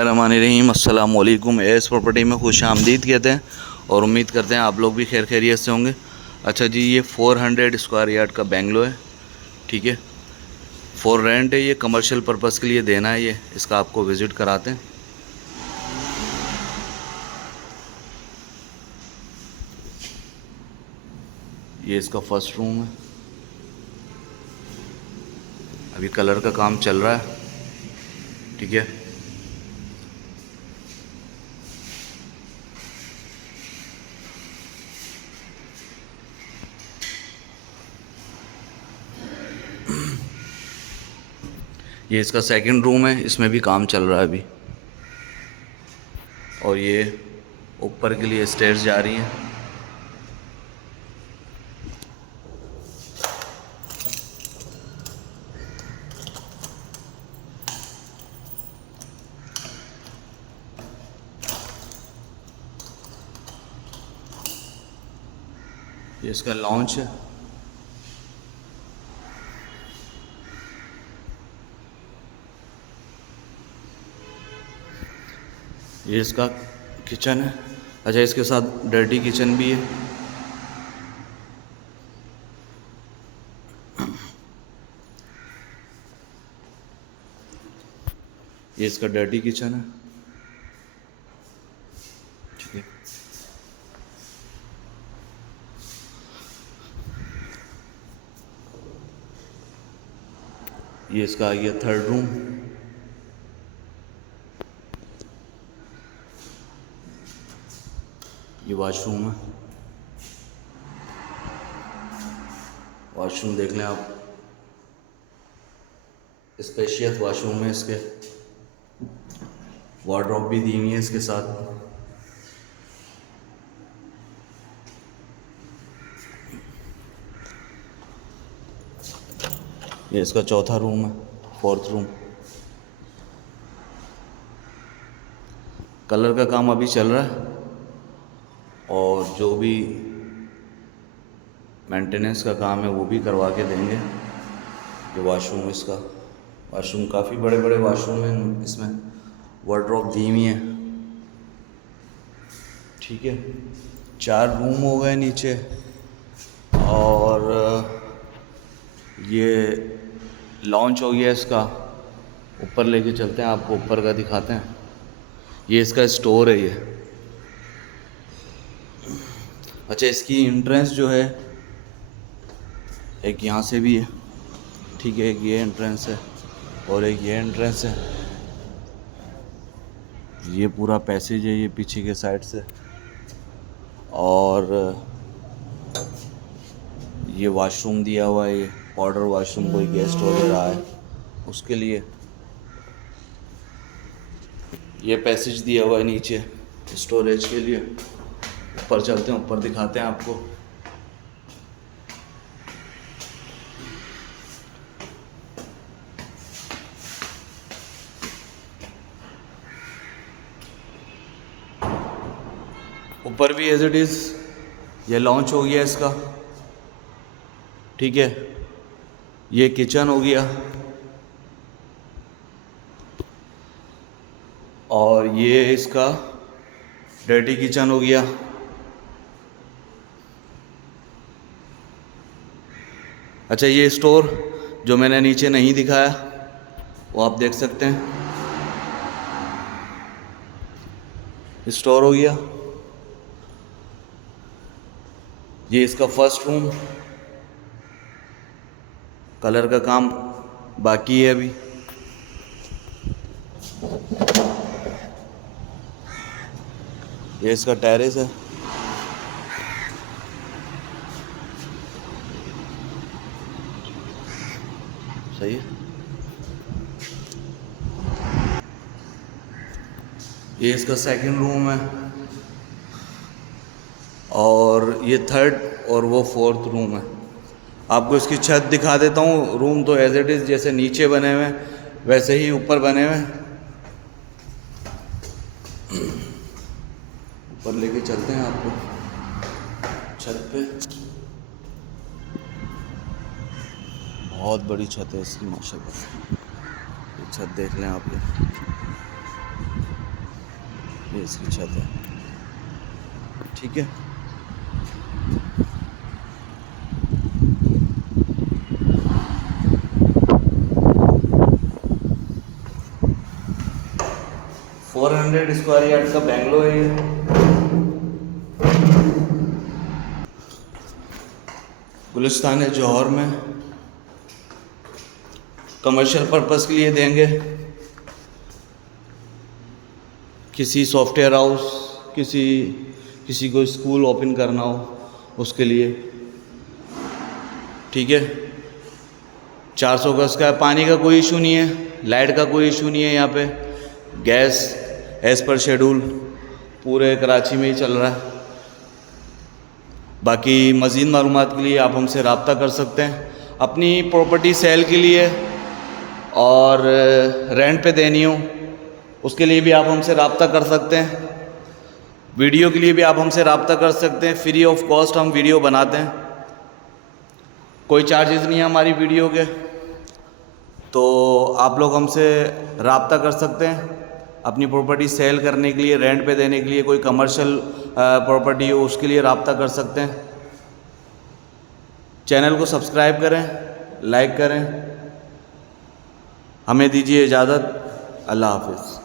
रहीम अस्सलाम वालेकुम। S property में खुश आमदीद कहते हैं और उम्मीद करते हैं आप लोग भी खैर खैरियत से होंगे। अच्छा जी, ये 400 स्क्वायर यार्ड का बेंगलो है, ठीक है। फॉर रेंट है, ये कमर्शियल पर्पज़ के लिए देना है। ये इसका आपको विज़िट कराते हैं। ये इसका फर्स्ट रूम है, अभी कलर का काम चल रहा है, ठीक है। ये इसका सेकंड रूम है, इसमें भी काम चल रहा है अभी। और ये ऊपर के लिए स्टेयर्स जा रही हैं। ये इसका लॉन्च है। ये इसका किचन है। अच्छा, इसके साथ डर्टी किचन भी है। ये इसका डर्टी किचन है, ठीक है। ये इसका आ गया थर्ड रूम। ये वॉशरूम है। वॉशरूम देख लें आप, स्पेशियस वॉशरूम है। इसके वार्डरोब भी दी हुई है इसके साथ। ये इसका चौथा रूम है, फोर्थ रूम। कलर का काम अभी चल रहा है और जो भी मेंटेनेंस का काम है वो भी करवा के देंगे। ये वॉशरूम, इसका वॉशरूम काफ़ी बड़े बड़े वॉशरूम हैं, इसमें वार्डरोब दी हुई है, ठीक है। 4 रूम हो गए नीचे। और ये लॉन्च हो गया इसका। ऊपर लेके चलते हैं, आपको ऊपर का दिखाते हैं। ये इसका स्टोर है ये। अच्छा, इसकी एंट्रेंस जो है एक यहाँ से भी है, ठीक है। एक ये एंट्रेंस है और एक ये एंट्रेंस है। ये पूरा पैसेज है ये पीछे के साइड से। और ये वॉशरूम दिया हुआ है, ये पाउडर वॉशरूम, कोई गेस्ट वगैरह आए उसके लिए। ये पैसेज दिया हुआ है नीचे स्टोरेज के लिए। ऊपर चलते हैं, ऊपर दिखाते हैं आपको। ऊपर भी एज इट इज़ ये लॉन्च हो गया इसका, ठीक है। ये किचन हो गया और ये इसका डर्टी किचन हो गया। अच्छा, ये स्टोर जो मैंने नीचे नहीं दिखाया वो आप देख सकते हैं, स्टोर हो गया। ये इसका फर्स्ट रूम, कलर का काम बाकी है अभी। ये इसका टेरेस है, सही है। ये इसका सेकंड रूम है और ये थर्ड और वो फोर्थ रूम है। आपको इसकी छत दिखा देता हूँ। रूम तो एज इट इज़ जैसे नीचे बने हुए हैं वैसे ही ऊपर बने हुए हैं। ऊपर लेके चलते हैं आपको छत पे। बहुत बड़ी छत है इसकी माशाल्लाह। ये छत देख लें आप। ये ये इसकी छत है, ठीक है। फोर 400 स्क्वायर यार्ड का बेंगलो है ये। गुलिस्तान है जौहर में। कमर्शियल पर्पस के लिए देंगे, किसी सॉफ्टवेयर हाउस, किसी को स्कूल ओपन करना हो उसके लिए, ठीक है। 400 गज का है। पानी का कोई इशू नहीं है, लाइट का कोई इशू नहीं है यहाँ पे। गैस एज़ पर शेड्यूल पूरे कराची में ही चल रहा है। बाकी मज़ीद मालूमात के लिए आप हमसे रब्ता कर सकते हैं। अपनी प्रॉपर्टी सेल के लिए और रेंट पे देनी हो उसके लिए भी आप हमसे रब्ता कर सकते हैं। वीडियो के लिए भी आप हमसे रब्ता कर सकते हैं। फ्री ऑफ कॉस्ट हम वीडियो बनाते हैं, कोई चार्जेस नहीं है हमारी वीडियो के। तो आप लोग हमसे रब्ता कर सकते हैं अपनी प्रॉपर्टी सेल करने के लिए, रेंट पे देने के लिए, कोई कमर्शियल प्रॉपर्टी हो उसके लिए रब्ता कर सकते हैं। चैनल को सब्सक्राइब करें, लाइक करें। हमें दीजिए इजाज़त। अल्लाह हाफिज़।